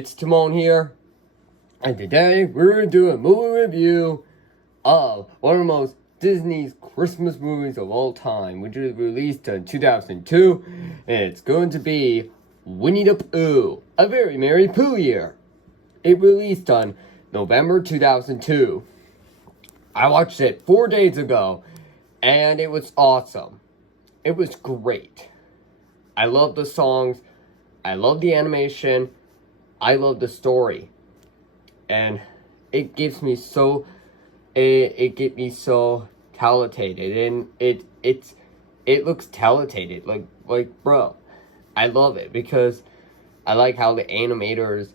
it's Timon here, and today we're going to do a movie review of one of the most Disney's Christmas movies of all time, which was released in 2002, and it's going to be Winnie the Pooh, A Very Merry Pooh Year. It released on November 2002. I watched it 4 days ago, and it was awesome. It was great. I love the songs, I love the animation, I love the story, and it gets me so talented, and it looks talented, like bro, I love it because I like how the animators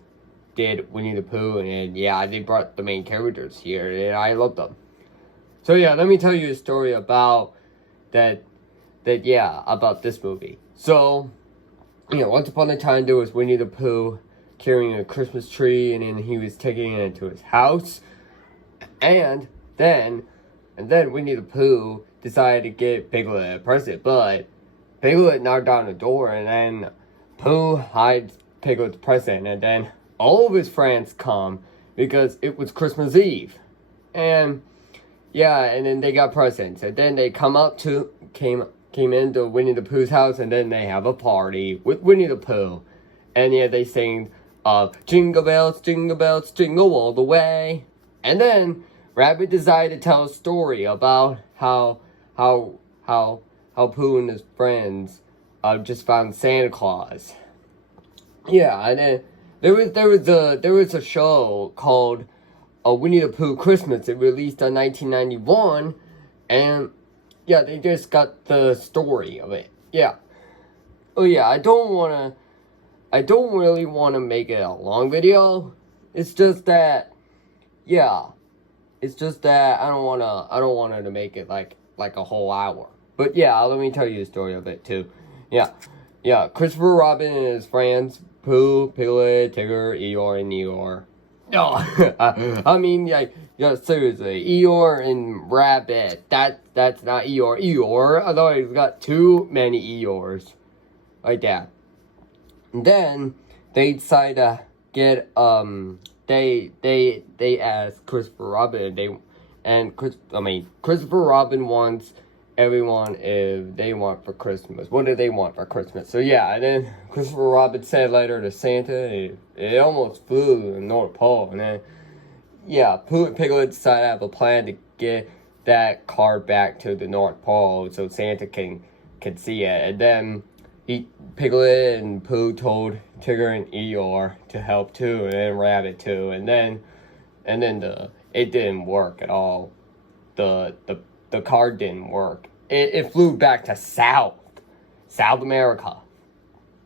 did Winnie the Pooh, and yeah, they brought the main characters here, and I love them. So yeah, let me tell you a story about about this movie. So, once upon a time there was Winnie the Pooh carrying a Christmas tree, and then he was taking it to his house. And then Winnie the Pooh decided to get Piglet a present, but Piglet knocked on the door, and then Pooh hides Piglet's present, and then all of his friends come because it was Christmas Eve. And then they got presents, and then they came into Winnie the Pooh's house, and then they have a party with Winnie the Pooh. And yeah, they sing jingle bells, jingle all the way. And then Rabbit decided to tell a story about how Pooh and his friends just found Santa Claus. Yeah, and then there was a show called Winnie the Pooh Christmas. It released in 1991, and yeah, they just got the story of it. Yeah. Oh yeah, I don't really wanna make it a long video. It's just that I don't want to make it like a whole hour. But yeah, let me tell you the story of it too. Yeah, Christopher Robin and his friends, Pooh, Piglet, Tigger, Eeyore, and Eeyore. No, seriously, Eeyore and Rabbit. That's not Eeyore. I thought he's got too many Eeyores, like that. And then they decide to get They asked Christopher Robin, Christopher Robin wants everyone if they want for Christmas. What do they want for Christmas? So yeah, and then Christopher Robin said later to Santa, it almost flew to the North Pole. And then, yeah, Pooh and Piglet decided to have a plan to get that car back to the North Pole so Santa can see it. And then Piglet and Pooh told Tigger and Eeyore to help too, and then Rabbit too. And then it didn't work at all. The car didn't work. It flew back to South America.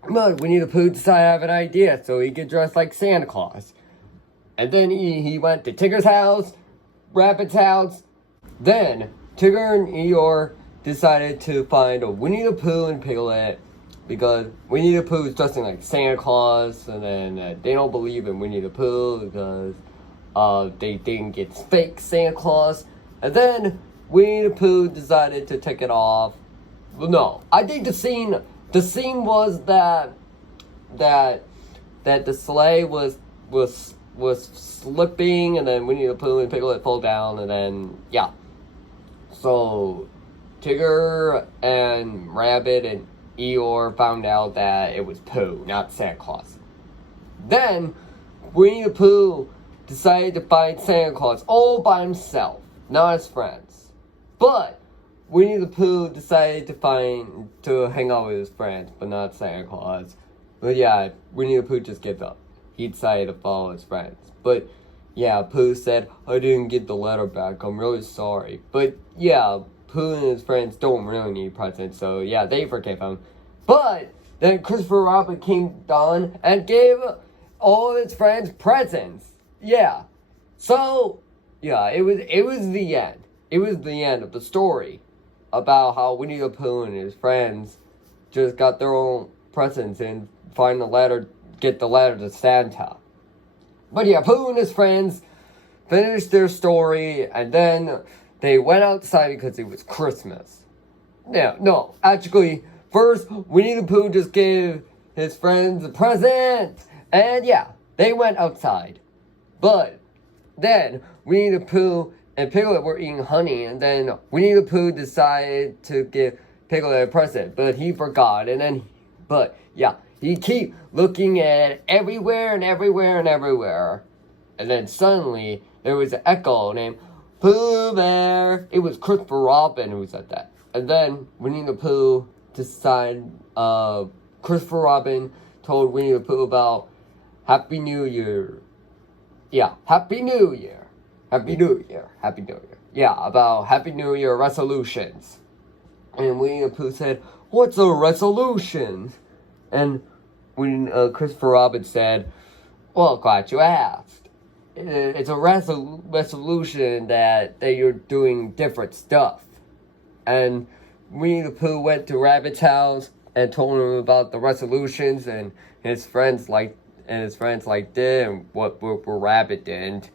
But Winnie the Pooh decided to have an idea, so he could dress like Santa Claus. And then he went to Tigger's house, Rabbit's house. Then Tigger and Eeyore decided to find a Winnie the Pooh and Piglet, because Winnie the Pooh is dressing like Santa Claus, and then they don't believe in Winnie the Pooh because they think it's fake Santa Claus. And then Winnie the Pooh decided to take it off. Well, no, I think the scene was that the sleigh was slipping, and then Winnie the Pooh and Piglet fell down, and then yeah. So Tigger and Rabbit and Eeyore found out that it was Pooh, not Santa Claus. Then Winnie the Pooh decided to find Santa Claus all by himself, not his friends. But Winnie the Pooh decided to hang out with his friends, but not Santa Claus. But yeah, Winnie the Pooh just gave up. He decided to follow his friends. But yeah, Pooh said, I didn't get the letter back, I'm really sorry. But yeah, Pooh and his friends don't really need presents, so yeah, they forgave him. But then Christopher Robin came down and gave all of his friends presents. Yeah. So yeah, it was the end. It was the end of the story about how Winnie the Pooh and his friends just got their own presents and get the letter to Santa. But yeah, Pooh and his friends finished their story, and then they went outside because it was Christmas. Yeah, no, actually, first, Winnie the Pooh just gave his friends a present, and yeah, they went outside. But then Winnie the Pooh and Piglet were eating honey, and then Winnie the Pooh decided to give Piglet a present, but he forgot. He keep looking at everywhere and everywhere and everywhere. And then suddenly there was an echo named Pooh Bear. It was Christopher Robin who said that. And then Winnie the Pooh decided, Christopher Robin told Winnie the Pooh about Happy New Year. Yeah, Happy New Year. Happy New Year. Happy New Year. Yeah, about Happy New Year resolutions. And Winnie the Pooh said, "What's a resolution?" And when Christopher Robin said, "Well, glad you asked. It's a resolution that you're doing different stuff." And Winnie the Pooh went to Rabbit's house and told him about the resolutions, and his friends liked it, and what Rabbit didn't,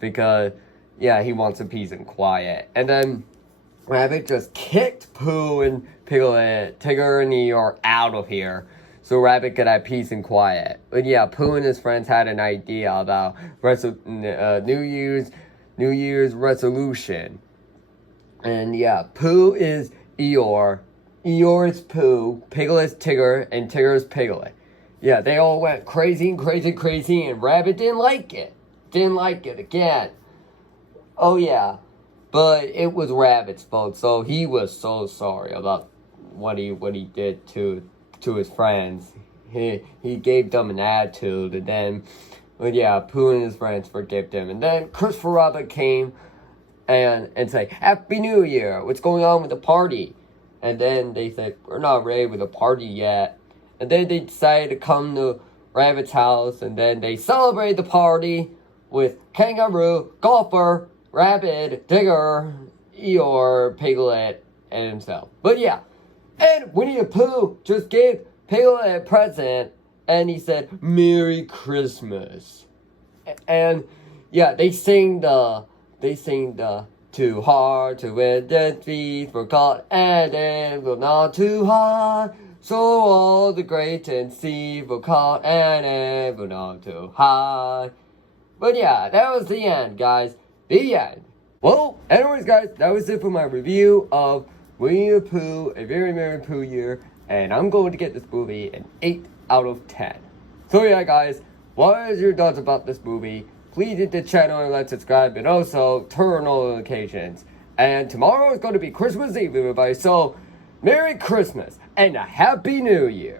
because he wants some peace and quiet. And then Rabbit just kicked Pooh and Piglet, Tigger and Eeyore out of here, so Rabbit could have peace and quiet. But Pooh and his friends had an idea about New Year's resolution. And Pooh is Eeyore, Eeyore is Pooh, Piglet is Tigger, and Tigger is Piglet. They all went crazy, and Rabbit didn't like it. Didn't like it again. But it was Rabbit's fault, so he was so sorry about what he did to his friends. He gave them an attitude, and then, Pooh and his friends forgave him. And then Christopher Robin came and said, "Happy New Year, what's going on with the party?" And then they said, "We're not ready with the party yet." And then they decided to come to Rabbit's house, and then they celebrated the party with Kangaroo, Golfer, Rabbit, Digger, Eeyore, Piglet, and himself. And Winnie the Pooh just gave Piglet a present, and he said, "Merry Christmas." And they sing the "Too hard to win the thief for caught, and it will not too hard. So all the great and see will caught, and it will not too high." But that was the end, guys. The end. Well, anyways, guys, that was it for my review of Winnie the Pooh, A Very Merry Pooh Year, and I'm going to get this movie an 8 out of 10. So guys, what is your thoughts about this movie? Please hit the channel and subscribe, and also turn on notifications. And tomorrow is going to be Christmas Eve, everybody, so Merry Christmas and a Happy New Year.